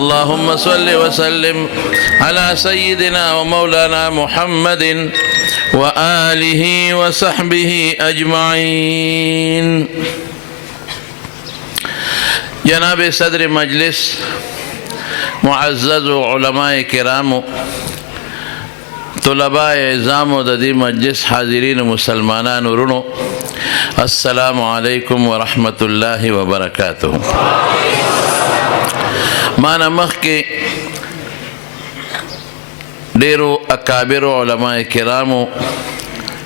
اللهم صل وسلم على سيدنا ومولانا محمد وآله وصحبه أجمعين. جناب صدر مجلس، معزز علماء کرام، طلباء اعزام و د دې مجلس حاضرین مسلمانان ورونو، السلام علیکم ورحمت الله وبرکاتہ. مانا مخکې ډیرو اکابر علماء کرامو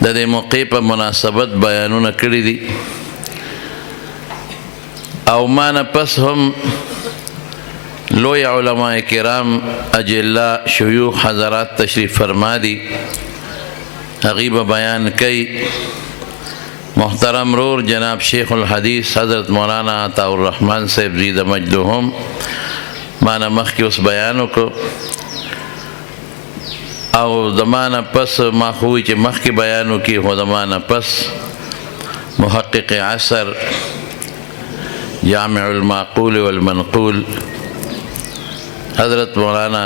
د دې موقع په مناسبت بیانونه کړي دي، او مانا پس هم لوی علماء کرام اجلا شیوخ حضرات تشریف فرما دی، غیب بیان کئی. محترم رور جناب شیخ الحدیث حضرت مولانا عطا الرحمن صاحب زید مجدهم مانا مخ کی اس بیانو کو، او زمانہ پس ما خوی چی مخ کی بیانو کی ہو زمانہ پس محقق عصر جامع المعقول والمنقول حضرت مولانا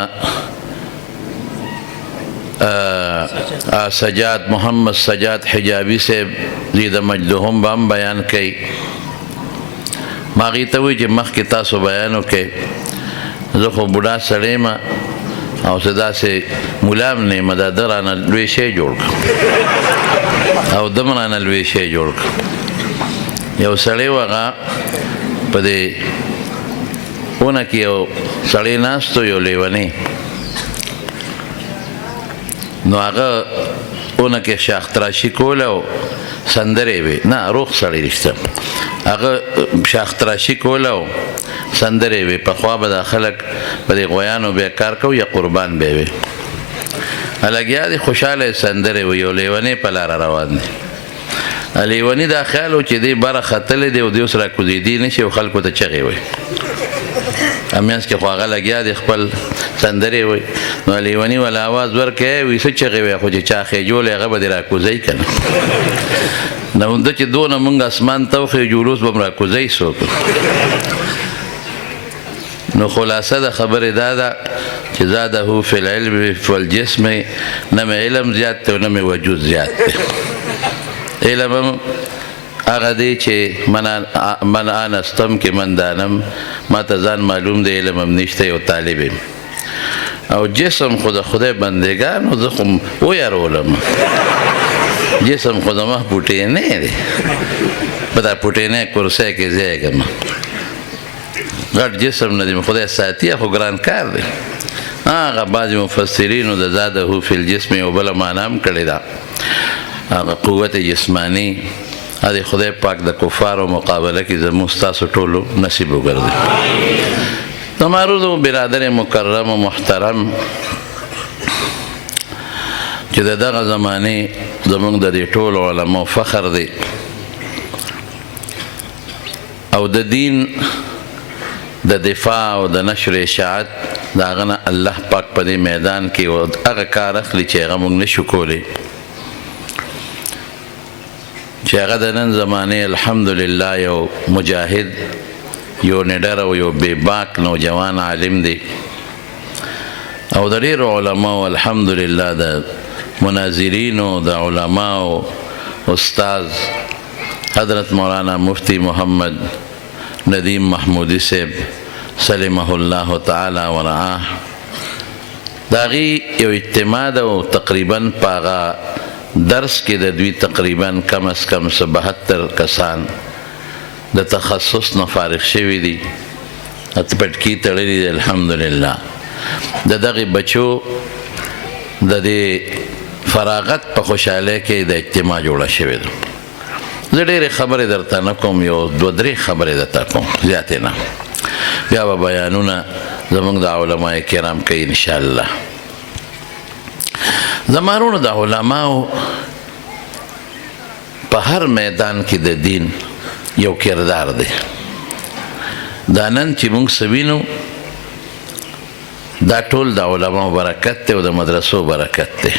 سجاد محمد سجاد حجابی سے زید مجدهم بام بیان کئی. ما غیتوی چی مخ کی تاسو بیانو کئی، زخو بڑا سڑے ما او صدا سے ملام نے مدا درانا لوی شے جوڑ او دمرانا لوی شے جوڑ یو سڑے وغا پدے اونا کی یو سڑے ناستو یو لیوانی نو آغا اونا کی شاخ تراشی کولو سندرے وی نا روخ سڑی رشتا آغا شاخ تراشی کولو سندرے وی پخواب دا خلق پدے غویانو بیکار کو یا قربان بے وی الگیا دی خوشحال سندرے وی یو لیوانی پلارا روان دی. لیوانی دا خیالو چی دی بارا خطل دی و دیوس را کزیدی نشی و خلقو تا چغی وی امیانس که خواغا لگیا دی خپل سندرے وی نو لیوانی والا آواز ورکه وی سو چغی وی خو چی چاخی جول اغا دی را کزی کن نو دا چی دون منگ اسمان توخی جولوس بم را کزی سو کن. نو خلاصه دا خبر دادا چی زاده فی العلم والجسم نم علم زیاد تے و نم وجود زیاد تے. علم آغا دی چی من آنستم که من دانم ما تزان معلوم دی علمم نشته و طالبیم، او جسم خدا بندگان و زخم او یارولم جسم خدا مح پوٹینه دی بتا پوٹینه کرسه که زیگم غٹ جسم ندیم خدا ساتیه خو گران کار دی. آغا بعضی مفسرینو دا زاده فی الجسم و بلا معنام کرده دا آغا قوت جسمانی ادی خدای پاک د کفار و مقابله کی زمو ستاسو ټولو نصیب وګرځي. تمارو برادر مکرم و محترم چې دغه زمانه زمونږ د دې ټولو علماء فخر دی او د دین د دفاع او د نشر اشاعت دا غنه الله پاک په دې میدان کې او هغه کار اخلي چې هغه موږ نشو کولی، چې هغه د نن زمانه الحمدلله یو مجاهد یو نډر او یو بے باک نوجوان عالم دی او د ډېرو علماو الحمدلله د مناظرینو د علماو استاذ حضرت مولانا مفتی محمد ندیم محمودی صاحب سلمه الله تعالی ورعاه داغي یو اعتماد او تقریبا پاغا درس کې د دوی تقریبا کم از کم 72 کسان د تخصص نه فارغ شوي دي، پټکی تړلي دي الحمدلله. د دغه بچو د دې فراغت په خوشاله کې د اجتماع جوړه شوې ده. زه ډېرې خبرې درته نه کوم، یو دوه درې خبرې درته کوم، زیاتې نه. بیا به بیانونه زموږ د علماء کرام کوي انشاءالله. زمانونو د علماو په هر میدان کې د دین یو کردار دی. دا نن چې موږ سوینو دا ټول د علماو برکت دی او د مدرسو برکت دی.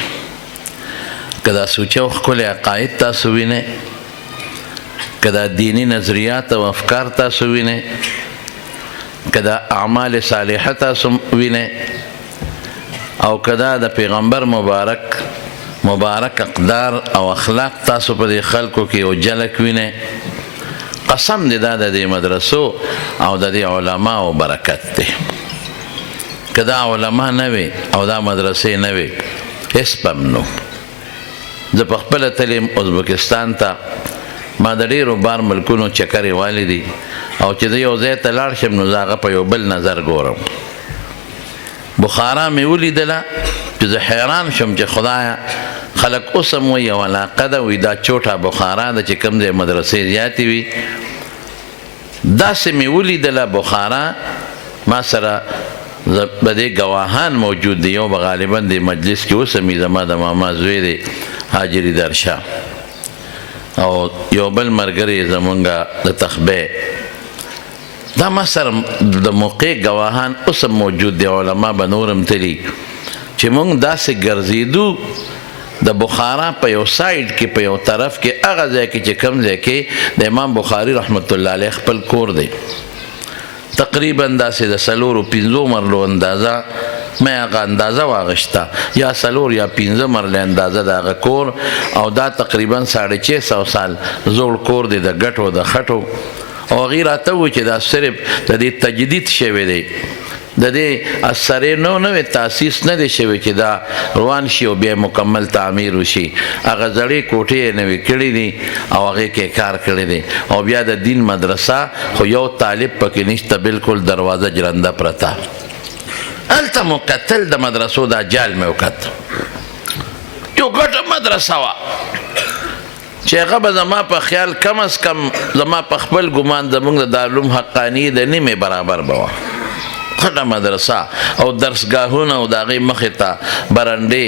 که دا سوچه ښکلي عقاید تاسو وینئ، که دا دینی نظریات او افکار تاسو وینئ، که دا اعمال صالحه تاسو وینئ او که دا د پیغمبر مبارک اقدار او اخلاق تاسو په دې خلکو کې یو جلک وینئ، قسم دې دا د دې مدرسو او د دې علماو برکت دی. که دا علما نه وي او دا مدرسې نه وي هېڅ به هم نو. زه په خپله تلیم ازبکستان ته، ما د ډېرو بار ملکونو چکرې والې دي او چې زه یو ځای ته لاړ شم نو زه هغه په یو بل نظر ګورم. بخارا مې ولیدله چې زه حیران شم چې خدایه خلک اوس هم وایي یو علاقه ده، وایي دا چوټه بخارا ده چې کوم ځای مدرسې زیاتې وي. داسې مې ولیدله بخارا، ما سره به دې ګواهان موجود دي. یو به غالبا دې مجلس کې اوس هم زما د ماما زوی دی حاجري درشاه او یو بل ملګری زمونږ د تخبې. دا ما سره د موقع ګواهان اوس هم موجود دي، علما به نور هم تلي چې مونږ داسې ګرځېدو د بخارا په یو سایډ کې په یو طرف کې هغه ځای کې چې کوم ځای کې د امام بخاري رحمت الله علیه خپل کور دی، تقریبا داسې د 4-5 مرلو اندازه مې هغه اندازه واغشته، یا 4 یا 5 مرلې اندازه د هغه کور، او دا تقریبا 650 سال زوړ کور دی د ګټو د خټو. او هغې راته ووایي چې دا صرف د دې تجدید شوی دی، د دې اثرې نوې تاسیس نه دی شوی چې دا روان شي او بیا مکمل تعمیر وشي. هغه زړې کوټې یې نوې کړي دي او هغې کې کار کړی دی، او بیا د دین مدرسه خو یو طالب پکې نشته، بالکل دروازه جرنده پرته. هلته مو کتل د مدرسو دا جال مې وکت، یو ګټه مدرسه وه چې هغه به زما په خیال کم از کم زما په خپل ګمان زموږ د دارالعلوم حقاني د نیمې برابر به وه. غټه مدرسه او درسګاهونه او د هغې مخې ته برنډې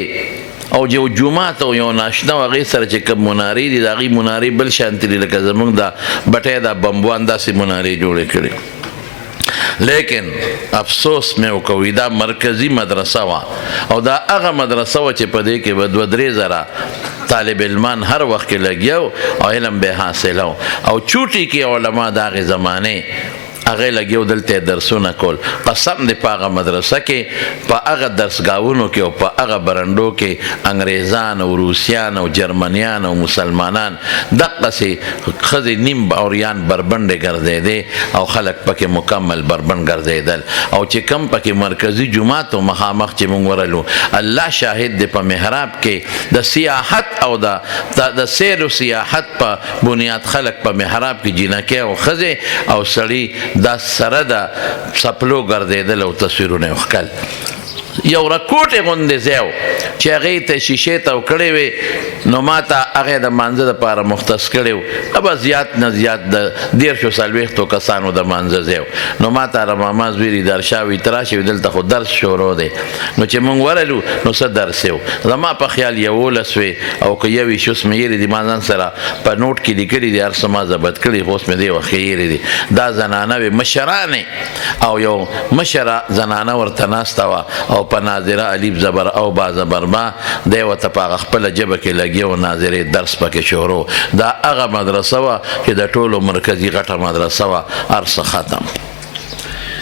او یو جومات او یو ناشنا او هغې سره چې کوم منارې دي د هغې منارې بل شانتې دي لکه زموږ د بټۍ د بمبوان داسې منارې جوړې کړي. لیکن افسوس مې وکوي دا مرکزي مدرسه وه او دا هغه مدرسه وه چې په دې کې به 2-3 زره طالب علمان هر وخت کې لګیو او علم به حاصلو. او چوټي کې علما د هغې زمانې هغې لګیو دلته درسونه کول. قسم دی په هغه مدرسه کې په هغه درسګاهونو کې او په هغه برنډو کې انګریزان او روسیان او جرمنیان او مسلمانان دقسې ښځې نیم اوریان بربنډې ګرځېدې او خلک پکې مکمل بربنډ ګرځېدل. او چې کم پکې مرکزي جومات او مخامخ چې مونږ ورلو، الله شاهد دی په محراب کې د سیاحت او د سیر و سیاحت په بنیاد خلک په محراب کې جینکې او ښځې او سړي دا سره د سپلو ګرځېدل او تصویرونه یې وښکل. یو رکوټې غوندې ځای و چې هغې ته شیشې ته کړې وې، نو ما ته هغې د مانځه دپاره مختص کړی و. به زیات نه زیات د 40-40 کسانو د مانځه ځای و. نو ما ته رماما زوی درشاه وي ته راشي دلته خو درس شروع دی. نو چې مونږ ورلو نو څه درس یې و، زما په خیال 11 وې او که 21 اوس مې یېرې دي، ما ځان سره په نوټ کې لیکلي دي، هر څه ما ضبط کړي، خو اوس مې دې وخت یېرې دي. دا زنانه وې مشرانې او یو مشره زنانه ورته ناسته وه او په ناظره الف زبر او با زبر ما دی ورته په هغه خپله ژبه کې لګیا و، ناظرې درس پکې شروع. دا هغه مدرسه وه چې د ټولو مرکزي غټه مدرسه وه، هر څه ختم.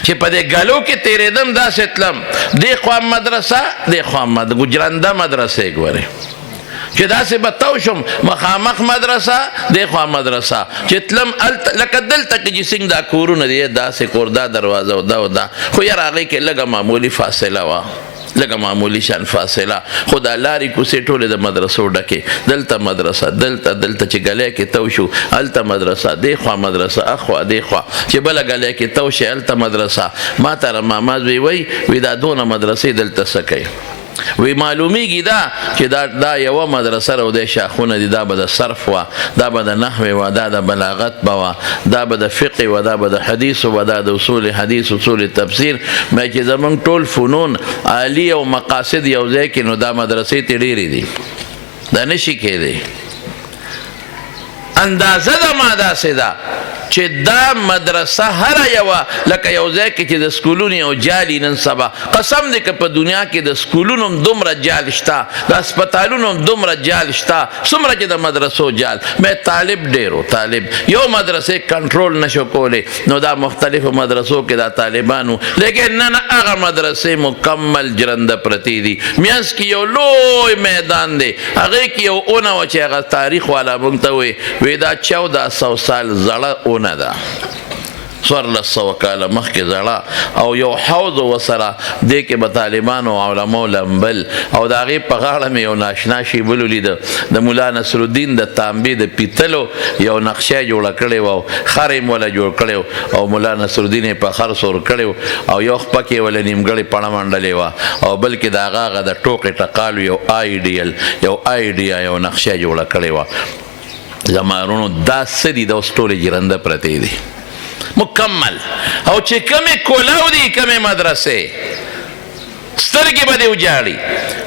چې په دې ګلو کې تېرېدم داسې تلم، دې خوا مدرسه دې خوا ګجرنده مدرسې ګورې چې داسې به تو شم، مخامخ مدرسه دې خوا مدرسه چې تلم لکه دلته کې چې څنګه دا کورونه دي داسې کور، دا دروازه او دا او دا، خو یاره هغې کې لږه معمولي فاصله وه، لږه معمولي شان فاصله، خو دا لارې کوڅې ټولې د مدرسو ډکې. دلته مدرسه، دلته چې ګلی کې تو شو هلته مدرسه، دې خوا مدرسه، اخوا دې خوا چې بله ګلی کې تو شي هلته مدرسه. ما ته رماما زوی وایي دا دونه مدرسې دلته څه کوي؟ وی معلومیږي دا چې دا یوه مدرسه رو دی، شاخونه دي، دا به د صرف وه، دا به د نحوې وه، دا د بلاغت به وه، دا به د فقه وه، دا به د حدیث وه، دا د اصول حدیث، اصول تفسیر. مې چې زمونږ ټول فنون عالی او مقاصد یو ځای کې، نو دا مدرسې ته ډېرې دي، دا نشي کېدی. اندازه د ما داسې ده چې دا مدرسه هره یوه لکه یو ځای کې چې د سکولونو یو جالي نن سبا قسم دی که په دنیا کې د سکولونو هم دومره جال شته د هسپتالونو هم دومره جال شته څومره چې د مدرسو جال مې طالب ډېر طالب یو مدرسې کنټرول نشو کولی نو دا مختلفو مدرسو کې دا طالبانو لیکن نن هغه مدرسې مکمل جرنده پرتې دي منځ کې یو لوی میدان دی هغې کې یو اونه وه چې هغه تاریخ والا موږ ته وی دا 1400 سال زړه اونه ده 1400 کاله مخکې زړه او یو حوض ورسره دې کې به طالبانو او علماو لمبل او د هغې په غاړه مې یو ناشنا شی بل ولیده د ملا نصرالدین د تانبې د پیتلو یو نقشه یې جوړه کړې وه او خر یې وله جوړ کړی او ملا نصرالدین یې په خر سور کړی او یو خپک یې وله نیمګړې پڼه منډلې وه او بلکې د هغه د ټوکې ټقالو یو آیډیل یو آیډیا یو نقشه جوړه کړې وه زمارونو دا څه دي دا اوس ټولې جرنده پرتې دي مکمل او چې کمې کولاو دي کمې مدرسې سترګې به دې وجاړي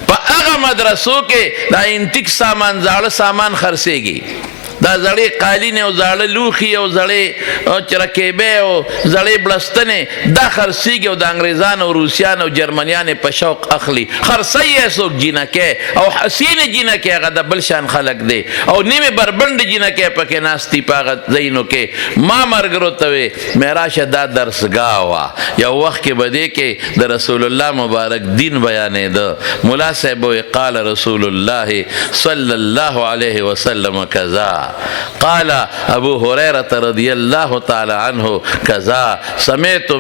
په هغه مدرسو کې دا انتیک سامان زاړه سامان خرڅېږي دا زړې قالینې او زاړه لوښي او زړې چرکیبې او زړې بړستنې دا خرڅېږي او د انګریزانو او روسیان او جرمنیانې په شوق اخلي خرڅوي یې څوک جینکې او حسینې جینکې هغه د بل شان خلک دی او نیمې بربنډې جینکې پکې ناستي په هغه ځایونو کې ما ملګرو ته وې مې راشه دا درسګاه وه یو وخت کې به دې کې د رسول الله مبارک دین بیانېده ملا صاحب وی قال رسول الله صلی الله علیه وسلم کذا قال ابو هريرة رضي الله تعالى عنه كذا سمعت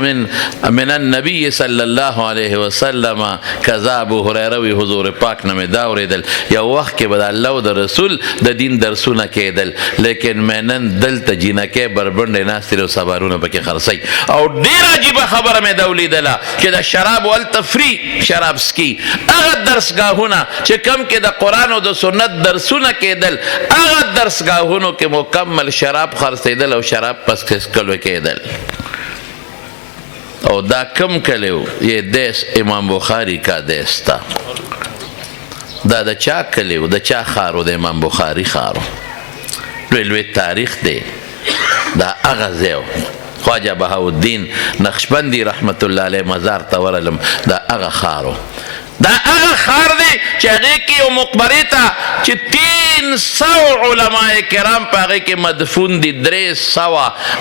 من النبي صلى الله عليه وسلم كذا ابو هريره وی حضور پاک نه مې دا اورېدل یو وخت کې به د الله او د رسول د دین درسونه کېدل لیکن مې نن دلته جینکې بربنډې ناستې او سبارونه پکې خرڅوي او ډېره عجیبه خبره مې دا ولیدله چې د شراب هلته فري شراب سکي هغه درسګاهونه چې کم کې د قرآن او د سنت درسونه کېدل هغه درسګاهونو کې مکمل شراب خرڅېدل او شراب پس څښلو کېدل او دا کم کلی و یې دیس امام بخاري کا دیس تا دا د چا کلی و د چا ښار و د امام بخاري ښار و لوی لوی تاریخ دی دا هغه ځای و خواجه بهاءالدین نقشبندي رحمت الله علیه مزار ته ورغلم دا هغه ښار و دا هغه ښار دی چې هغې کې یو مقبرې ته چې 300 علماء کرام په هغې کې مدفون دي 300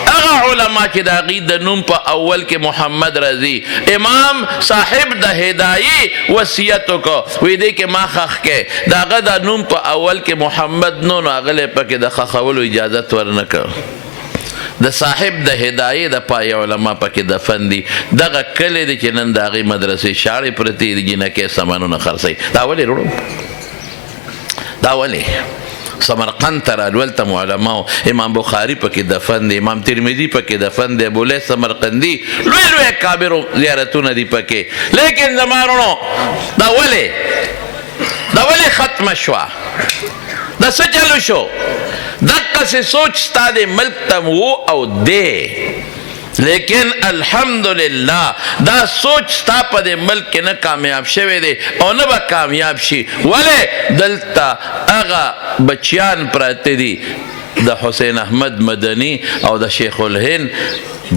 هغه علما چې د هغې د نوم په اول کې محمد رضی امام صاحب د هدایې وصیت وکړو وی دی کې ما خښ کې د هغه د نوم په اول کې محمد نو هغلی پکې د خښولو اجازت ورنه کړ د صاحب د هدایې د پای علما پکې دفن دي دغه کلی دی چې نن د هغې مدرسې شاړې پرتې دي جینکې سامانونه خرڅوي دا ولې وروڼو دا ولې سمرقند ته رالولته مو علماو امام بخاري پکې دفن دی امام ترمذي پکې دفن دی ابو لیث سمرقندي لوی لوی کابرو زیارتونه دي پکې لیکن زما وروڼو دا ولې ختمه شوه دا څه چلو شو دقسې سوچ ستا د ملک ته و او دی لیکن الحمدلله دا سوچ ستا په د ملک کې نه کامیاب شوی دی او نه به کامیاب شي ولې دلته هغه بچیان پراته دي د حسین احمد مدني او د شیخ الهند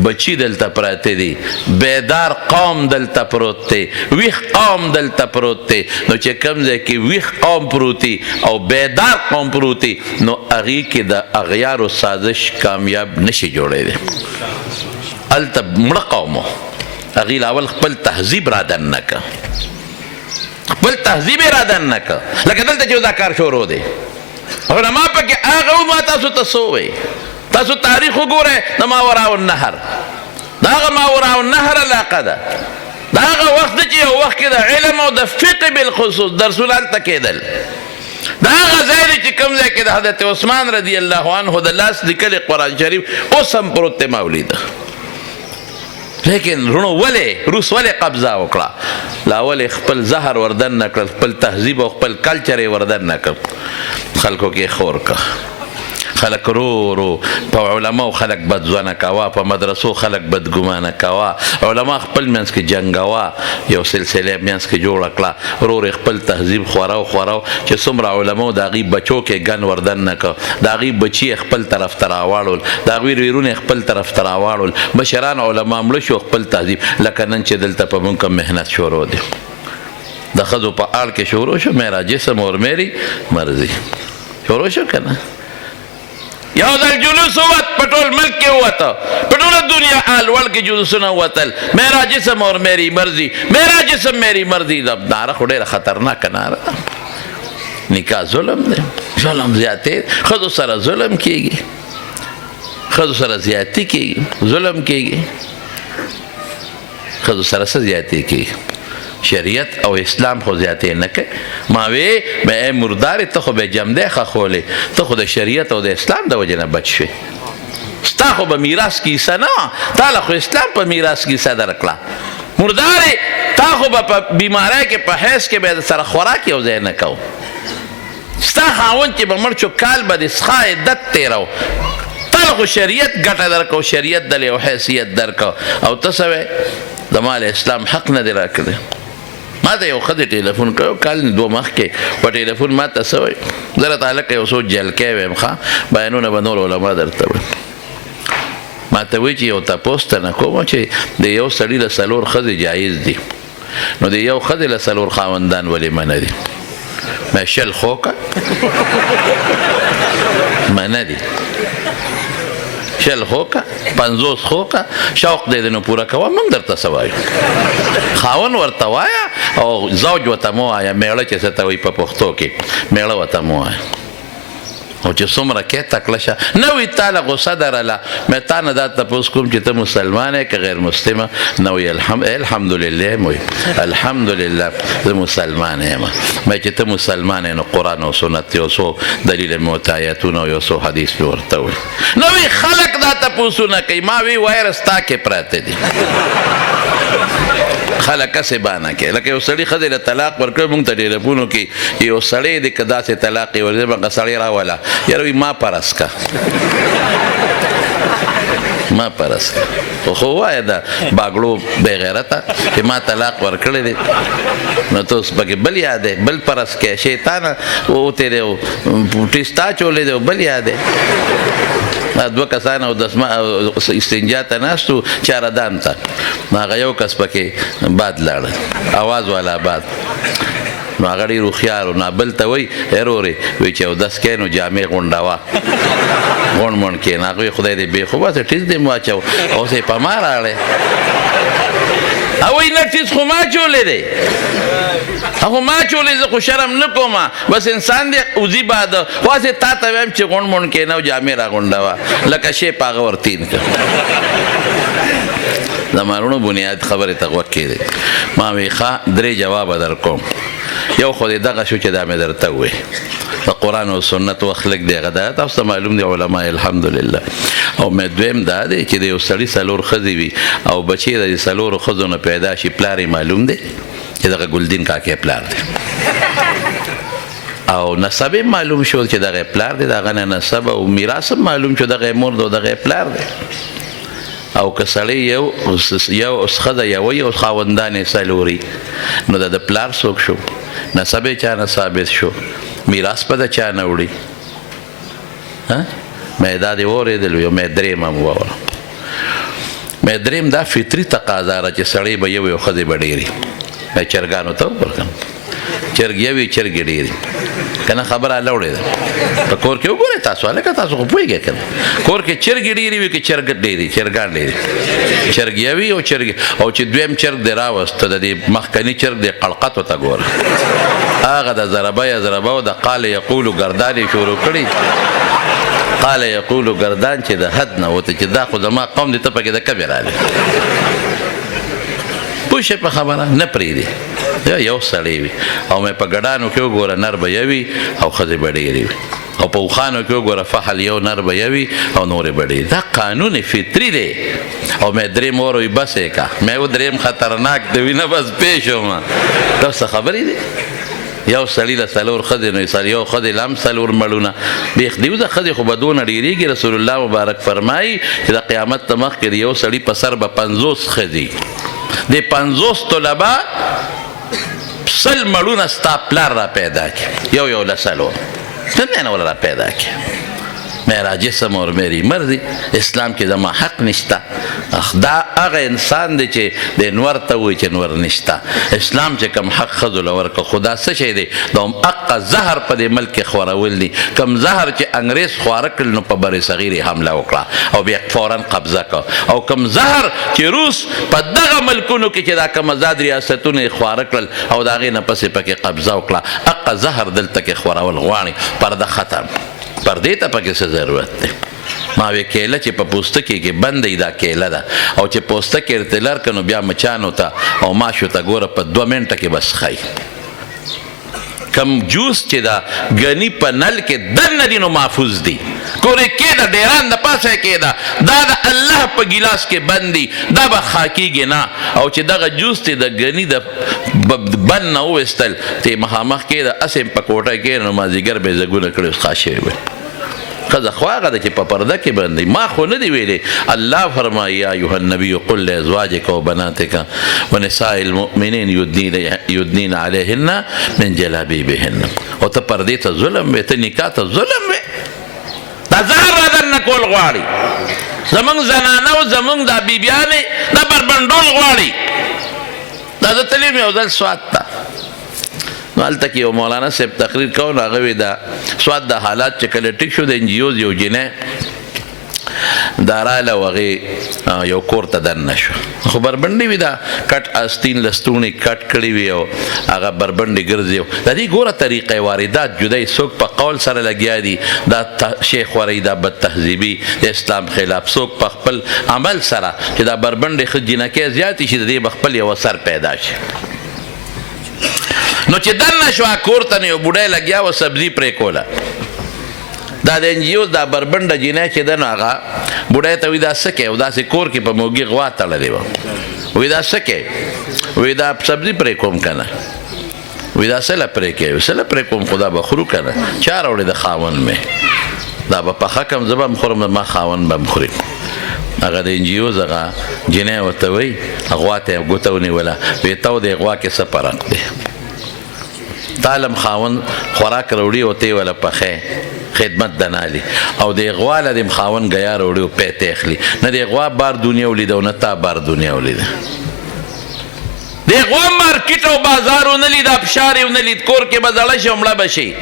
بچی دلته پراته دي بیدار قوم دلته پروت دی ویښ قوم دلته پروت دی نو چې کوم ځای کې ویښ قوم پروتي او بیدار قوم پروتي نو هغې کې د اغیارو سازش کامیاب نشي جوړېدی هلته مړه قوم و هغې لاول خپل تهذیب را دننه که خپل تهذیب یې را دننه که لکه دلته چې دا کار شروع دی علما پکې هغه ما تاسو ته څه ووایي تاسو تاریخ وګورئ د ماوراء النهر د هغه ماوراء النهر علاقه ده د هغه وخت چې یو وخت کې د علم او د فقه بالخصوص درسونه هلته کېدل د هغه ځای دی چې کوم ځای کې د حضرت عثمان رضی الله عنه د لاس لیکلي قرآن شریف اوس هم پروت دی ما ولیده لیکن رونو ولې روس ولې قبضه وکړه لا ولې خپل زهر وردن نه کړل خپل تهذیب او خپل کلچر یې وردن نه کړ خلکو کې خور که خلک رو په علماو خلک بدځونه کوه، په مدرسو خلک بدګمانه کوه، علما خپل منځ کې جنګوه، یو سلسله منځ کې جوړه کړه، ورور خپل تهذیب خوراو چې څومره علماو د هغوی بچو کې ګن وردن نه که، د هغوی بچي خپل طرف ته راواړول، د هغوی ویرونه خپل طرف ته راواړول، مشران علما مړه شو خپل تهذیب. لکه نن چې دلته په موږ کوم محنت شروع دی، د ښځو په اړ کې شروع شو، میرا جسم اور میری مرضی شروع شو که نه. یو ځل جلوس ووت، په ټول ملک کې ووته، په ټوله دنیا آلوړ کې جلوسونه ووتل، میرا جسم اور میری مرضی، میرا جسم میری مرضی. ناره خو ډېره خطرناکه ناره ده. نکاح ظلم دی، ظلم زیاتې، ښځو سره ظلم کېږي، ښځو سره زیاتې کېږي، ظلم کېږي، ښځو سره څه زیاتې کېږي؟ شریعت او اسلام خو زیاتې نه کوي. ما وی به مردارې ته خو به جمدی خښولې، ته خو د شریعت او د اسلام د وجې نه بچ شوې، ستا خو به میراث کې حصه نه وه، تا له خو اسلام په میراث کې حصه درکړه. مردارې تا خو به په بیمارۍ کې په حیض کې به د سره خوراک یو ځای نه کوو، ستا خاوند چې به مړ شو کال به د څښا عدت تېرو، تا له خو شریعت ګټه درکو، شریعت دله یو حیثیت درکو، او ته څه وی د مال اسلام حق نه دی راکړی. ما ته یو ښځې ټلیفون کړی کال دوه مخکې، په ټلیفون ما ته څه وایي، زه راته هلکه یو څو جلکی ویم ښه، بیانونه به نور علما درته وایي. ما ته وایي چې یو تپوس ته نه کومه چې د یو سړي له څلور ښځې جایز دي، نو د یو ښځې له څلور خاوندان ولې منه دي؟ ما شل خو که منه دي، شل خو که 50 خو که شوق دی نو پوره کوه. موږ درته څه وایو؟ خاون ورته وایه او زوج ورته مه وایه، میړه چې څه ته وایي په پښتو کې، میړه ورته مه وایه. او چې څومره کې تکړه شه نه وي تا له غصه درله، مې تا نه دا تپوس کوم چې ته مسلمان یې که غیر مسلمه؟ نه وي الحمدلله مې الحمدلله زه مسلمان یم. مې چې ته مسلمان یې نو قرآن او سنت یو څو دلیل موت آیتونه او یو څو حدیث مې ورته وایي. نه وي خلک دا تپوسونه کوي، ما وی وایرس تا کې پراته دي، خلک هسې بانه کوي. لکه یو سړي ښځې له طلاق ورکړی، مونږ ته ټلیفونو کې یو سړی دی که داسې طلاق یې ورځي هغه سړی راوله، یاره وي ما پرس که ما پرس که، خو وایه د باګړو بې غیرته چې ما طلاق ورکړی دی، نو ته اوس پکې بل یادی، بل پرس کې شیطانه وتېری او ټیستا چولی دی او بل یادی. دوه کسان او استنجا ته ناستو چاردان ته، نو هغه یو کس پکې باد لاړه، اواز والا باد، نو هغه ډېر هوښیار و، نو بل ته وایي ورورې وایي چې اودس کوې نو جامې غونډوه، غونډ مونډ کښې، نو هغه وایي خدای دې بې خو بس ټیس دې مو واچو، اوس یې په ما راړی، وایي نه ټیس خو ما چولی دی، خو ما چولی زه خو شرم نه کوم، بس انسان دی اوزي باده، خو هسې تا ته وایم چې غونډ مونډ کښېنه او جامې را غونډوه، لکه شی په هغه ورتین کړه. زمانونو بنیاد خبرې ته غوږ کېدی. ما وی ښه 3 جوابه در کوم. یو خو دې دغه شو چې دا مې درته ووایي، د قرآن او سنت وخت لږ دی، هغه دا تاسو ته معلوم دی علما الحمدلله. او مې دویم دا دی چې د یو سړي 4 ښځې وي او بچی د 4 ښځو نه پیدا شي، پلار یې معلوم دی چې دغه ګلدین کاکې پلار دی، او نسب یې معلوم شو چې دغه پلار دی، دغه نه نسب او میراث هم معلوم شو دغه مور دی او دغه پلار دی. او که سړی یو ښځه یوه او خاوندان یې 4 نو د پلار څوک شو؟ نسب یې چا نه ثابت شو؟ میراث به د چا نه وړي؟ مې دا دې واورېدل یو مې درېیم هم واوره. مې درېیم دا فطري تقاضا ده چې سړی به یو ښځې به ډېرې، مې چرګانو ته وګورم چرګ یوې چرګې ډېرې که نه خبره لوړې ده. په کور کې وګورئ تاسو، هلکه تاسو خو پوهېږئ که نه، کور کې چرګې ډېرې وي که چرګ ډېرې، چرګان ډېرې، چرګ یوې او چرګې. او چې دویم چرګ دې راوسته، د دې مخکني چرګ دې قړقتو ته ګوره، هغه د ضربه یا ضربه او د قال یقولو ګردان یې شروع کړي، قال یقولو ګردان چې د حد نه وته، چې دا خو زما قوم دې ته پکې د کبې رالی پوه شئ په خبره نه پرېږدي. یو سړی وي او مې په ګډانو کې وګوره نر به یوي او ښځې به ډېرې وي، او په اوښانو کې وګوره فحل یو نر به یوي او نورې به ډېرې. دا قانون فطري دی. او مې درېیم وروي بس یې که مې و درېیم خطرناک دی، وي نه بس پېښ وم. دا څه خبرې دي؟ یو سړي له څلور ښځې نو یو ښځې له هم څلور مړونه بیخ دیوزه ښځې خو به دونه ډېرېږي رسول الله مبارک فرمایي چې د قیامت نه مخکې د یو سړي په سر به 50 ښځې د 50 طلبه 100 مړونه ستا پلار را پیدا کړي یو له څلور څنګه نه ولا را پیدا کړي میرا جسم اور میری مرضی اسلام کې زما حق نشته دا هغه انسان دی چې د نور ته وایي چې نور نشته اسلام چې کوم حق ښځو له ورکړه خو دا څه شی دی د هماغه زهر په دې ملک کې خورول دي کوم زهر چې انګریز خواره کړل نو په بر صغیر یې حمله وکړه او بیا فورا قبضه کړه او کوم زهر چې روس په دغه ملکونو کې چې دا کوم آزاد ریاستونه یې خواره کړل او د هغې نه پسې پکې قبضه وکړه هغه زهر دلته کې خورول غواړي پرده ختم پردې ته پکې څه ضرورت دی ما وی کیله چې په پوستکي کې بند دی دا کیله ده او چې پوستکي ورته لر که نو بیا مچانو ته او ماشو ته ګوره په 2 منټه کې بس ښایي کم جوس چې دا ګني په نل کې دننه دي نو محفوظ دي کورې کېده ډیران د پاسه یې کېده دا د الله په ګیلاس کې بند دي دا به خاکېږي نه او چې دغه جوس دی د ګني د بند نه وویستل ته یې مخامخ کېده هسې په کوټه کې نو مازدیګر به یې زګونه کړي اوس خاص شوي وی ښځه خو هغه ده چې په پرده کې بند دی ما خو نه دی ویلی الله فرمایي یا ایها النبي قل لازواجک وبناتک ونساء المؤمنین یدنین علیهن من جلابیبهن او ته پردې ته ظلم وې ته نکاح ته ظلم وې دا زهر را دننه کول غواړي زمونږ زنانه او زمونږ دا بیبیانې دا بربنډول غواړي دا زه تللی یم یو ځل سوات ته نو هلته کې یو مولانا صاحب تقریر کوو نو هغه وی دا سوات د حالات چې کله ټیک شو د انجیوز یو جنۍ دا راله او هغې یو کور ته دننه شو خو بربنډې وي دا کټ آستین لستوڼې کټ کړي وي او هغه بربنډې ګرځي د دې ګوره طریقې واردات جدای څوک په قول سره لګیا دي دا شیخ وری دا بد تهذیبي د اسلام خلاف څوک په خپل عمل سره چې دا بربنډې ښه جنکۍ زیاتې شي د دې به خپل یو اثر پیدا شي نو چې دننه شوه کور ته نو یو بوډی لګیا و سبزي پرې کوله دا د انجیوز دا بربنډه جینۍ چې ده نو هغه بوډی ته وایي دا څه کوې او داسې کور کې په موږي غوا تړلې وه وایي دا څه کوې وایي دا سبزي پرې کوم که نه وایي دا څه له پرې کوې څه له پرې کوم خو دا به خورو که نه چا راوړې د خاوند مې دا به پخه کړم زه به هم خورم ما خاوند به هم خوري هغه د انجیوز هغه جینۍ ورته وایي غوا ته یې ګوته ونیوله وایي ته او د غوا کې څه فرق دی تالم خاوند خوراک راوړي او ته یې وله پخې خدمت دنالي او د غوا له د خاوند ګیا راوړي او پیتې اخلي نه د غوا بار دنیا ولیده او نه تا بار دنیا ولیده د غوا مارکیټ او بازار ونه لید ابشار یې ونه لید کور کې به زړه شي او مړه به شي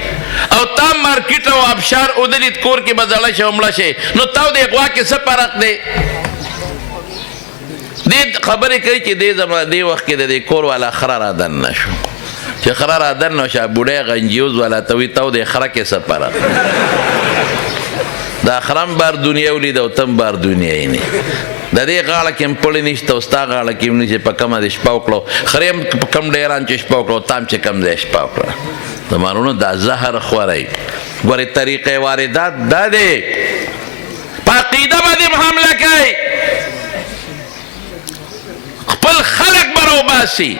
او تا مارکیټ او ابشار ونه لید کور کې به زړه شي او مړه شي نو تا د غوا کې څه فرق دی دې خبرې کوي چې دې وخت کې د دې کور والا خره را دننه شو چې خره را دننه شه بوډۍ غنجیوز والا ته وایي تا د خره کې څه فرق دا خرم بار دنیا ولید او تم بار دنیا یې نه د دې غاړه کې هم پړی نشته او ستا غاړه کې هم نه چې په کومه دې شپه وکړو خرې هم په کم ډېران چې شپه وکړو تام چې کم ځای شپه وکړه زمانونو دا زهر خوری ګورې طریقې واردات دا دی په عقیده باندې هم حمله کوي خپل خلک به راوباسي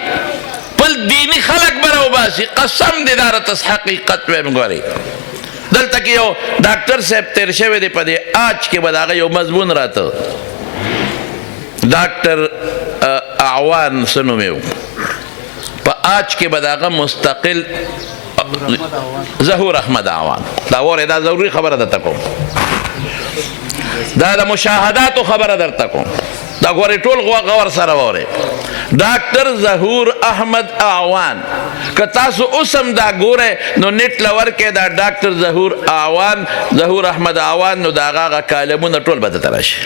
خپل دیني خلک به راوباسي قسم دې دا راته حقیقت ویم ګورې دلته کې یو ډاکټر صاحب تیر شوی دی په دې آج کې به د هغه یو مضمون راته ډاکټر اعوان څه نوم یې په آج کې به د هغه مستقل ظهور احمد اعوان دا وره دا ضروري خبره درته کوم دا د مشاهداتو خبره درته کوم دا ګورې ټول غور سره وره ډاکټر ظهور احمد اعوان که تاسو اوس هم دا ګوره نو نیټ لور کې دا ډاکټر ظهور اعوان ظهور احمد اعوان نو د هغه کالمونه ټول به درته راشي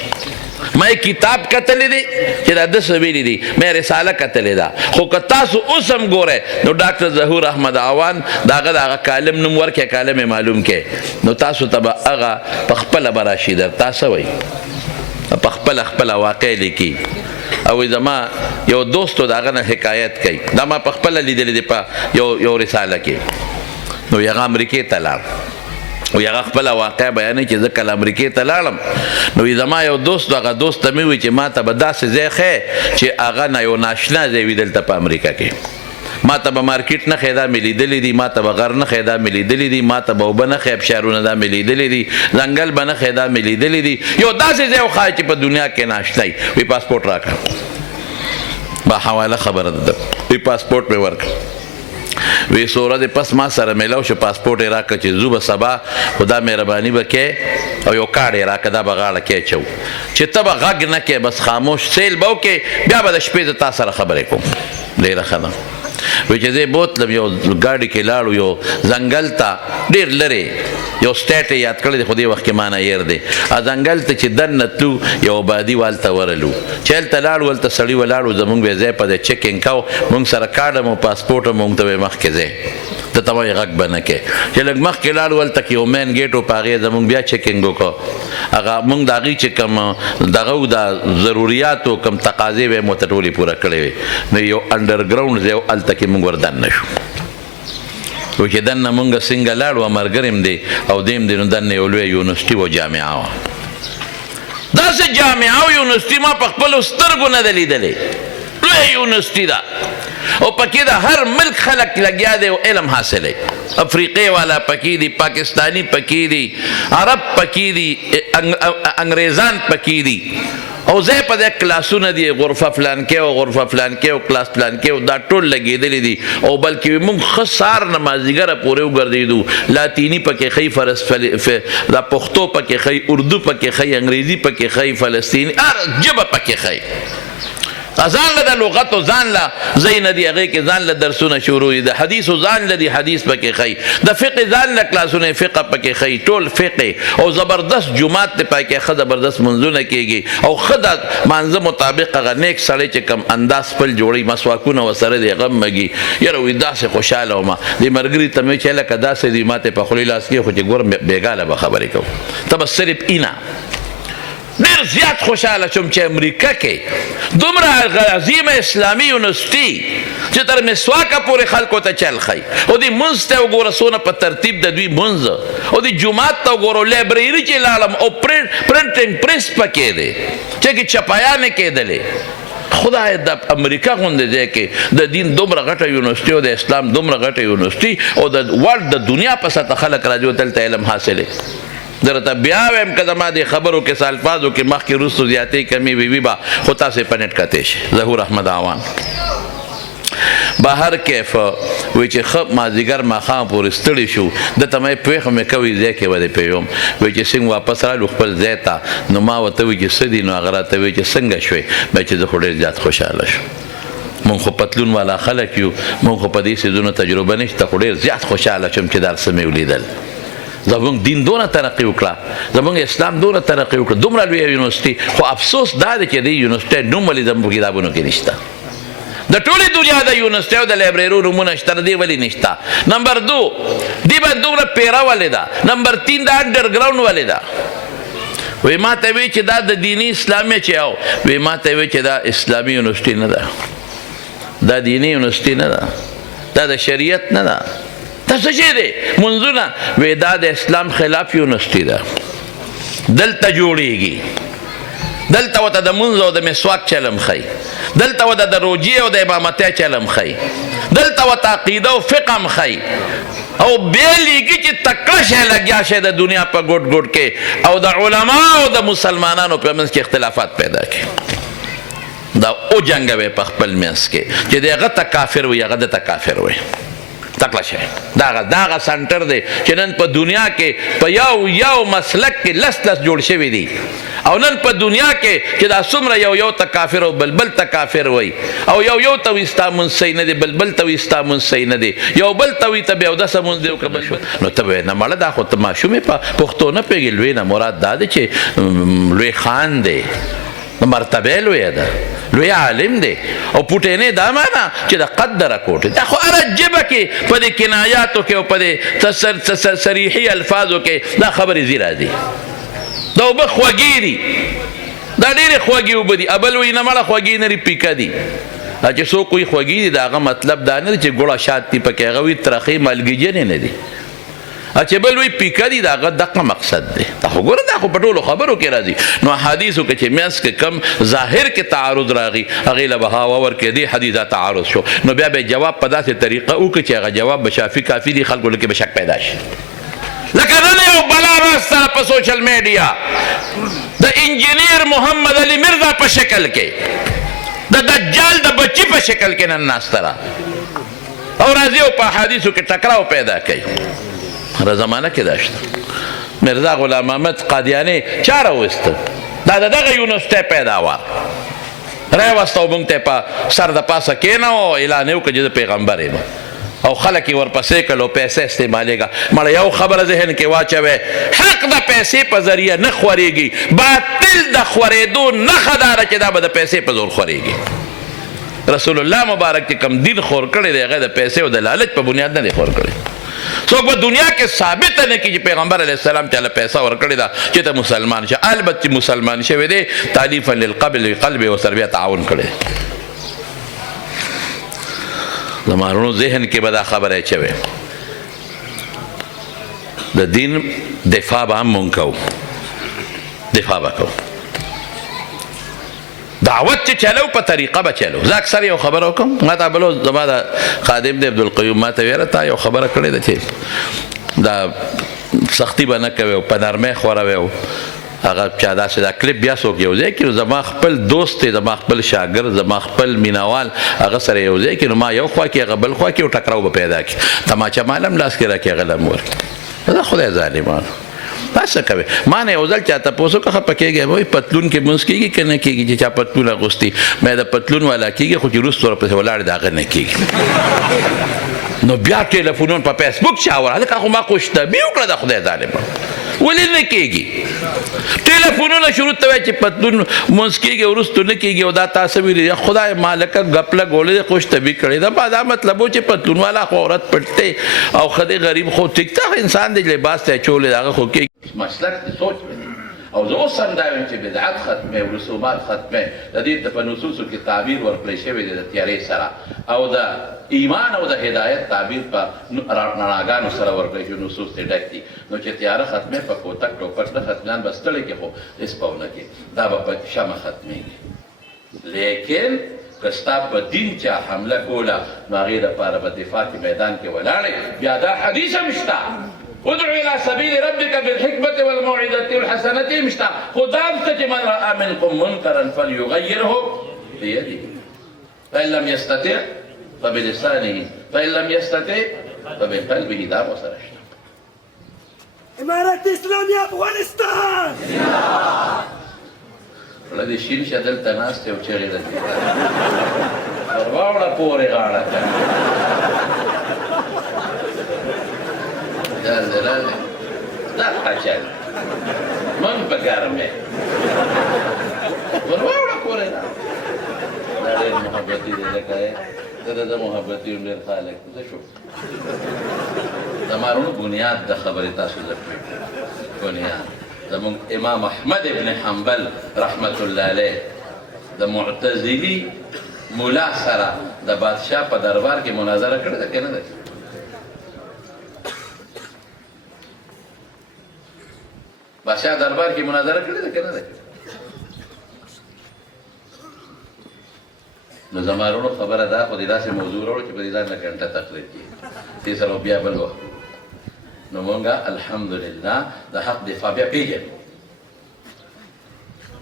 ما کتاب کتلی دی چې دا ده څه ویلي دي ما رساله کتلی ده خو که تاسو اوس هم ګورئ نو ډاکټر ظهور احمد اعوان د هغه کالم نوم ورکړئ کالم یې معلوم کړئ نو تاسو ته به هغه په خپله به راشي درته څه وایي په خپله واقع لیکي او زما یو دوستو د هغه نه حکایت کوي دا ما په خپله لیدلی دی په یو رساله کې نو هغه امریکې ته لاړ او هغه خپله واقع بیانوي چې زه کله امریکې ته لاړم نو زما یو دوست هغه دوست ته مې ووایي چې ما ته به داسې ځای ښیې چې هغه نه یو ناشنا ځای وي دلته په امریکا کې ما ته به مارکیټ نه ښې دا مې لیدلي دي، ما ته به غر نه ښې دا مې لیدلي دي، ما ته به اوبه نه ښې ابشارونه دا مې لیدلي دي، ځنګل به نه ښې دا مې لیدلي دي. یو داسې ځای وښایه چې په دنیا کې ناشته وي. وی پاسپورټ راکړه، با حواله خبره ده. وی پاسپورټ مې ورکړه. وی څو ورځې پس ما سره میلاو شو، پاسپورټ یې راکړه چې ځو به سبا، خو دا مهرباني به کې او یو کارډ یې راکړه، دا به غاړه کې اچو چې ته به غږ نه کې، بس خاموش سیل به وکې، بیا به د شپې د تا سره خبرې کوم. ډېره ښه ده. وی چې زه بوتلم، یو ګاډي کې لاړو یو ځنګل ته، ډېر لرې یو سټیټ یې یاد کړی دی، خو دې وخت کې ما نه هېر دی. ځنګل ته چې دننه تلو، یو آبادي والته ورلو، چې هلته لاړو، هلته سړي ولاړو، زمونږ به ځای په ځای چیکینګ کوو، مونږ سره کارډ هم او پاسپورټ هم، مونږ ته به مخکې ځای ته ته وایي غږ به نه کې. چې لږ مخکې لاړو، هلته کې یو مین ګیټ و، په هغې زمونږ بیا چیکینګ وکړو. هغه مونږ د هغې چې کوم دغه و، د ضروریاتو کوم تقاضې به یې مو ته ټولې پوره کړې وې. نو یو انډرګراونډ ځای و، هلته کې مونږ ور دننه شو. و چې دننه مونږ څنګه لاړو، ملګری م دی او دی م دی، نو دننه یو لویه یونیورسټي و، جامعه وه. داسې جامعه او یونیورسټي ما په خپلو سترګو نه ده لیدلې. لویه یونیورسټي ده او پکې د هر ملک خلک لګیا دی او علم حاصلوي. افریقې والا پکې دي، پاکستانی پکې دي، عرب پکې دي، انګریزان پکې دي، او ځای په ځای کلاسونه دي، غرفه فلان کې او غرفه فلان کې او کلاس فلان کې، او دا ټول لګېدلي دي. او بلکې موږ ښه سهار نه مازدیګره پورې وګرځېدو. لاتیني پکې ښیي، دا پښتو پکې ښیي، اردو پکې ښیي، انګریزي پکې ښیي، فلسطیني هر ژبه پکې ښیي. ځان له د لغتو ځان له ځای نه دي، هغې کې ځان له درسونه شروع دي، د حدیثو ځان له دي حدیث پکې ښیي، د فقه ځان له کلاسونه فقه پکې ښیي، ټول فقه. او زبردست جماعت دی پکې، ښه زبردست منځونه کېږي، او ښه د مانځه مطابق هغه نیک سړی چې کوم انداز خپل جوړوي، مسواکونه ورسره دی، غم مږي. یاره وایي داسې خوشحاله ومه. دې ملګري ته مې چې لکه داسې دي، ما ته په خولې لاس کې، خو چې ګوره بېګاله به خبرې کوو، ته به صرف اینا. ډېر زیات خوشحاله شوم چې امریکا کې دومره عظیمه اسلامي یونیورسټي چې تر مسواکه پورې خلکو ته چل ښیي، او دې مونځ ته وګوره څونه په ترتیب د دوی مونځ، او دې جومات ته وګوره، لایبرري چې لاړم او پرنټینګ پریس پکې دی چې کې چپایانې کېدلې. خدای د امریکا غوندې ځای کې د دین دومره غټه یونیورسټي او د اسلام دومره غټه یونیورسټي او د ورلډ د دنیا په سطح خلک راځي او دلته علم حاصلوي. درته بیا وایم که زما دې خبرو کې الفاظو کې مخکې وروستو زیاتې کمې وي به، خو تاسې په نیټ کتې شئ. ظهور احمد عوان بهر کیف وی چې ښه مازدیګر ماښام پورې ستړي شو، دته مې پوښښه مې کوي ځای کې به دې پویم. وی چې څنګه واپس رالو خپل ځای ته، نو ما ورته وی چې څه دي، نو هغه راته وی چې څنګه شوې. بیا چې زه خو ډېر زیات خوشحاله شوم. مونږ خو پتلون والا خلک یو، مونږ خو په دې څیزونو تجربه نشته، خو ډېر زیات خوشحاله شوم چې دا څه مې ولیدل. زمونږ دین دونه ترقي وکړه، زمونږ اسلام دونه ترقي وکړه، دومره لویه یونیورسټي. خو افسوس دا دی چې دې یونیورسټۍ نوم ولې زموږ کتابونو کې نشته. د ټولې دنیا د یونیورسټیو د لایبرریو نومونه شته، دې ولې نشته. نمبر 2 دې باندې دومره پیره ولې ده. نمبر 3 دا انډرګراونډ ولې ده. وی ما ته وی چې دا د دیني اسلامي چې او وی ما ته وی چې دا اسلامي یونیورسټي نه ده، دا دیني یونیورسټي نه ده، دا د شریعت نه ده. دا څه شی دی؟ منځونه. وی دا د اسلام خلاف یونیورسټي ده، دلته جوړیږي، دلته ورته د منځ او د مسواک چلم ښیي، دلته ورته د روجې او د امامتۍ چلم ښیي، دلته ورته عقیده او فقه هم ښیي، او بیلیږي چې تکړه شی لګیا شی د دنیا په ګوټ ګوټ کې، او د علماء او د مسلمانانو په منځ کې اختلافات پیدا کړي. دا او جنګوي په خپل منځ کې چې د هغه ته کافر وي، هغه دته کافر وي. تکړه شی دغه سنټر دی چې نن په دنیا کې په یو مسلک کې لس جوړ شوي دي، او نن په دنیا کې چې دا څومره یو ته کافر او بلبل ته کافر وي، او یو ته وي ستا مونځ صحیح نه دی، بلبل ته وي ستا مونځ صحیح نه دی، یو بل ته وي ته بیا اودسه مونځ دی که بل. نو ته به نه مړه دا خو ته ماشومې په پښتو نه پوهېږې. لوی نه مراد دا دی چې لوی خان دی، مرتبه لویه ده، لوی عالم دی، او پوټینې دا معنا چې د قدره کوټې. دا خو هره ژبه کې په دې کنایاتو کې او په دې صریحي الفاظو کې دا خبرې ځي راځي. دا اوبه خوږې دي، دا ډېرې خوږې اوبه دي. ابل وایي نه مړه خوږې نه دي، پیکه دي. چې څوک وایي خوږې دي، د هغه مطلب دا نه دی چې ګوړه شات دي پکې، هغه وایي ترخې مالګیجنې نه دي. چې بل وی پیکه دي د هغه دغه مقصد دی. دا خو ګوره دا خو په ټولو خبرو کې راځي. نو حدیثو کې چې منځ کې کم ظاهر کې تعارض راغی هغې له به هوا ورکړې دې حدیث دا تعارض شو. نو بیا به جواب په داسې طریقه وکړي چې هغه جواب به شافي کافي دي خلکو کې به شک پیدا شي. لکه نن یو بلا راسته په سوشل میډیا د انجینیر محمد علي مرزا په شکل کې د دجال د بچي په شکل کې نن ناسته را او راځي او په حدیثو کې ټکراو پیدا کوي. هره زمانه کې دا شته. مرزا غلام محمد قادیاني چا راوسته؟ دا د دغه یونیورسټۍ پیداوار راوسته او موږ ته په سر د پاسه کېناوو اعلان یې وکړه چې زه پیغمبر یم او خلک یې ورپسې کړل او پیسې استعمالېږه. مړه یو خبره ذهن کې واچوئ، حق د پیسې په ذریعه نه خورېږي، باطل د خورېدو نښه دا ده چې دا به د پیسې په زور خورېږي. رسول الله مبارک چې کوم دین خور کړی دی هغه د پیسې او د لالچ په بنیاد نه دی خور کړی. څوک به دنیا کې ثابت نه کړي چې پیغمبر علیه السلام چاله پیسه ورکړې ده چې ته مسلمان شه. البته مسلمان شوی دی تالیفا للقلب ورسره بیا تعاون کړی. زما وروڼو ذهن کې به دا خبره اچوئ، د دین دفاع به هم مونږ کوو، دفاع به کوو. دعوت چې چلو په طریقه به چلو. زه اکثر یو خبره وکړم، ما ته بلو زما د خادم دی عبدالقیوم ما ته ویله تا یو خبره کړې ده چې دا سختي به نه کوې او په نرمۍ خوروې او هغه چا داسې دا کلیپ بیا څوک یو ځای کړي نو زما خپل دوست دی، زما خپل شاګرد، زما خپل مینهوال هغه سره یو ځای کړي نو ما یو خوا کې هغه بل خوا کې یو ټکراو به پیدا کړي. تماچه مالم لاس کې راکړي هغه لم ورکړي. دا خدای ظالمانو تاسو کوي. ما نه یو ځل چا تپوس وکړه خفه کېږي وایي پتلون کې مونځ کېږي که نه کېږي چې چا پتلون اغوستي. مې د پتلون والا کېږي خو چې وروسته ورپسې ولاړ د هغه نه کېږي. نو بیا ټلیفونونه په فیسبوک چا وره هلکه خو ما خوشطبي وکړه د خدای ظالمانو ولې نه کېږي. ټلیفونونه شروع ته وایي چې پتلون مونځ کېږي وروسته نه کېږي او دا تاسو ویلي خدای مالکه ګپ لګولې دی خوشطبي کړې ده. با دا مطلب و چې پتلون والا خو عورت پټ دی او ښځې غریب خو ټیک ته انسان دی لباس ته اچولی د هغه خو کېږي. مسلک د سوچ او زه اوس هم دا وایم چې بدعت ختمې او رسومات ختمې د دې ته په نصوصو کې تعبیر ورکړی شوی دی د تیارې سره او د ایمان او د هدایت تعبیر په رڼاګانو سره ورکړی شوي نصوص ترې ډک دي. نو چې تیاره ختمې په کوتک ټوپک نه ختمیان به ستړی کې خو هېڅ به ونه کړي دا به په شمع ختمېږي. لیکن که ستا په دین چا حمله کوله نو هغې دپاره به دفاع کې میدان کې ولاړې. بیا دا حدیث هم شته ادعو الى سبيل ربك بالحكمة والموعظة الحسنة مشتا خدام تجي من رأى منكم منكرا فليغيره بيده فإن لم يستطع فبلسانه فإن لم يستطع فبقلبه. دا وسرشتا إمارة إسلامية أفغانستان ولدي شين شدل تناسته وچغي لدي ورواوڑا پوري غاڑا دا خاچل من بګرمه ورواوړه کورې دا ډېر محبتي دی لکه د محبتي ډېر خالق زه شو زمارونو بنیاد د خبرې تاسو زکوي. بنیاد زمونږ امام احمد ابن حنبل رحمت الله علیه د معتزلي ملا سره د بادشاه په دربار کې مناظره کړې ده که نه ده؟ بادشاہ دربار کی مناظره کړې ده که نه ده؟ نو زما وروڼو خبره دا خو دې داسې موضوع راوړو چې په دې ځان نه ګنټه تقریر کړي دې سره بیا بل وخت. نو مونږ الحمدلله د حق دفاع بیا پېژنو.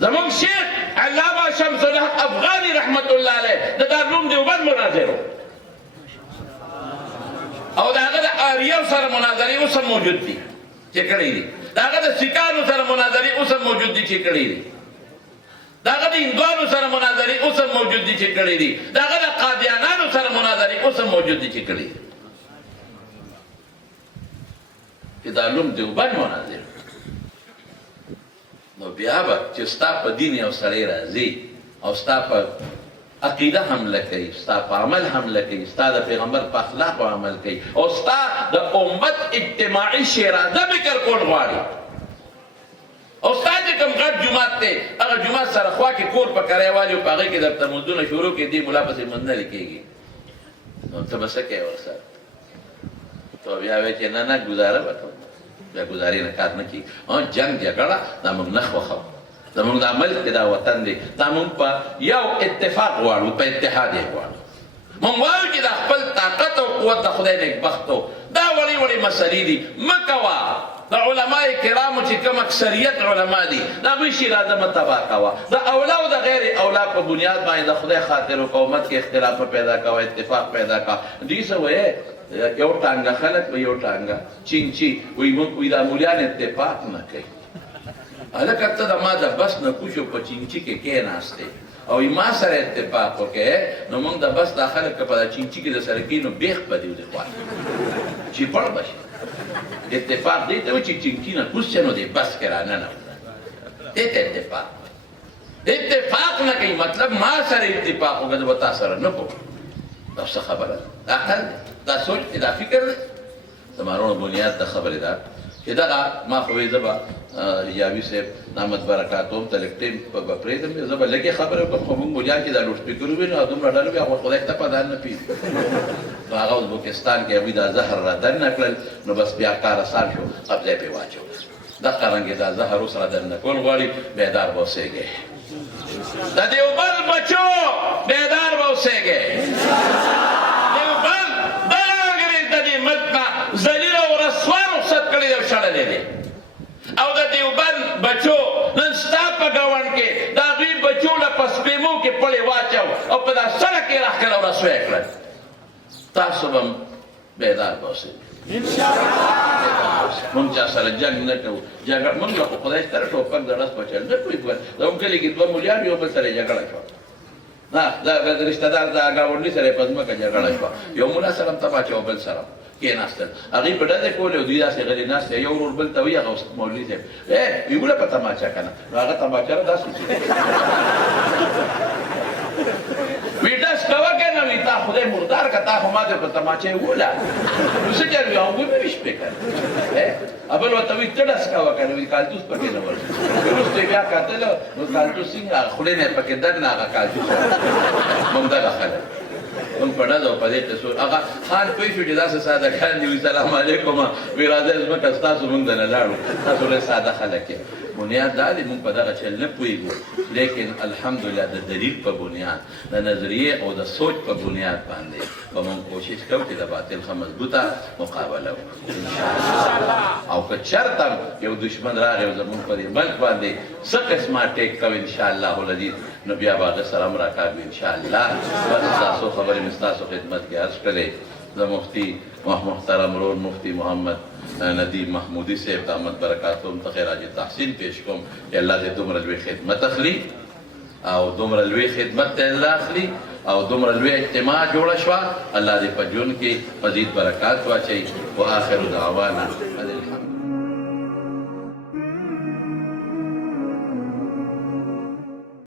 زمونږ شیخ علامه شمس الحق افغاني رحمت الله علیه د دارالعلوم دیوبند مناظر او د هغه د آریو سره مناظرې اوس هم موجود دي چې کړی دي. د هغه د سیکانو سره مناظرې اوس هم موجود دي چې کړی دي. د هغه د هندوانو سره مناظرې اوس هم موجود دي چې کړی دي. د هغه د قادیانانو سره مناظرې اوس هم موجود دي چې کړی دي. چې دارالعلوم دیوبند مناظر نو بیا به چې ستا په دین یو سړی راځي او ستا په عقیده حمله کوي، ستا په عمل حمله کوي، ستا د پیغمبر په اخلاقو عمل کوي او ستا د امت اجتماعي شیراده فکر کول غواړي او ستا چې کوم غټ جومات دی هغه جومات سره خوا کې کور په کرایه والي او په هغې کې درته لمونځونه شروع کړي دې ملا پسې لمونځ نه لیکېږي. نو ته به څه کوې ورسره؟ ته بیا وایې چې نه نه ګزاره به کوم بیا ګزارې نه کار نه کېږي جنګ جګړه دا موږ نه خوښوو زموږ دا ملک کې دا وطن دی دا موږ په یو اتفاق غواړو په اتحاد یې غواړو موږ وایو چې دا خپل طاقت او قوت د خدای نیکبختو دا وړې وړې مسلې دي مه کوه د علماء کرامو چې کوم اکثریت علما دي د هغوی شیراده مه تباه کوه د اولا او د غیر اولا په بنیاد باندې د خدای خاطر و قومت کې اختلاف پیدا کوه اتفاق پیدا کوه دوی څه وایي یو ټانګه خلک به یو ټانګه چینچي وایي دا مولیان اتفاق نه کوي هلکه ته د ما د بس نه کوشو په چینچي کې کېناستې او ما سره اتفاق وکړې نو موږ د بس دا خلک که په دا چینچي کې د سره کښېنو نو بیخ به دې ودې خوا چې پړ به شي اتفاق دی ته و چې چینچي نه کوز شي نو دې بس کې راننوته دې ته اتفاق نه کوي مطلب ما سره اتفاق وکړه زه به تا سره نه کوم دا څه خبره ده دا عقل دی دا سوچ دی دا فکر دی زما وروڼو بنیاد د خبرې ده چې دغه ما خو وایي زه به یاوي صاحب نامت برکاتو هم ته لږ ټیم به پرېږدم زه به لږې خبرې وکړم خو موږ ملیان کې دا لوډ سپیکر ووینو او دومره ډله وي هغه خدای ته پته نه پوهېږي نو هغه ازبکستان کې هغوی دا زهر را دننه کړل نو بس بیا کار اسان شو قبضه یې پرې واچول دغه رنګې دا زهر اوس را دننه کول غواړي بیدار به اوسېږئ د دیوبند بچو بیدار به اوسېږئ دیوبند دغه انګرېز د دې ملک نه ذلیل او رسوا رخصت کړی دی او شړلی دی او د دیوبند بچو نن ستا په ګاونډ کې د هغوی بچو له په سپېمو کې پړې واچو او په دا سړک یې راښکل او رسوا یې کړل تاسو به هم بیدار به اوسئ موږ چا سره جنګ نه کوو موږ له خو خدای سره ټوپک د رس بچل نه پوهېږو زموږ کلي کې دوه مولیان یو بل سره یې جګړه شوه د رشته دار د ګاونډي سره یې په ځمکه جګړه شوه یو ملا سره هم تباه او بل سره کېناستل هغوی په ډزې کولې او دوی داسې غلي ناست یو ورور بل ته وایي هغه مولوي صاحب ویې ګوره په تماچه که نه نو هغه تماچه را داسې وی ډز کوه که نه وي تا خدای مردار که تا خو ما دې په تماچه یې ووله نو څه چل وي هغوی به وي شپې که نه بل ورته وایي ته ډز کوه که نه وي کالتوس پکې نه ورځي وروسته یې بیا کتله نو کالتوس څنګه خولې نه یې پکې درد نه هغه کالتوس موږ دغه خلک موږ په ډز او په دې قصور هغه خان پوه شو چې داسې سادهګان دي وي سلام علیکم وی راځئ ځمکه ستاسو موږ د نه لاړو تاسو ډېر ساده خلک یې بنیاد دا دی موږ په دغه چل نه پوهېږو لیکن الحمدلله د دلیل په بنیاد د نظریې او د سوچ په بنیاد باندې به موږ کوشش کوو چې د باطل ښه مضبوطه مقابله وکړو انشاءالله او که چېرته یو دشمن راغی او زموږ په دې ملک باندې څه قسمه ټیک کوو انشاءالله العزیز نو بیا به هغه سره هم راکاږو انشاءالله بس ستاسو خبرې مې ستاسو خدمت کې عرض کړې د مفتي محترم رور مفتی محمد ندیم محمودی صاحب دامت برکاتو هم ته خراج تحسین پیش کوم چې الله دې دومره لوی خدمت اخلي او دومره لوی خدمت ته الله اخلي او دومره لوی اجتماع جوړه شوه الله دې په ژوند کې مزید برکات واچوي و آخر دعوانا الحمد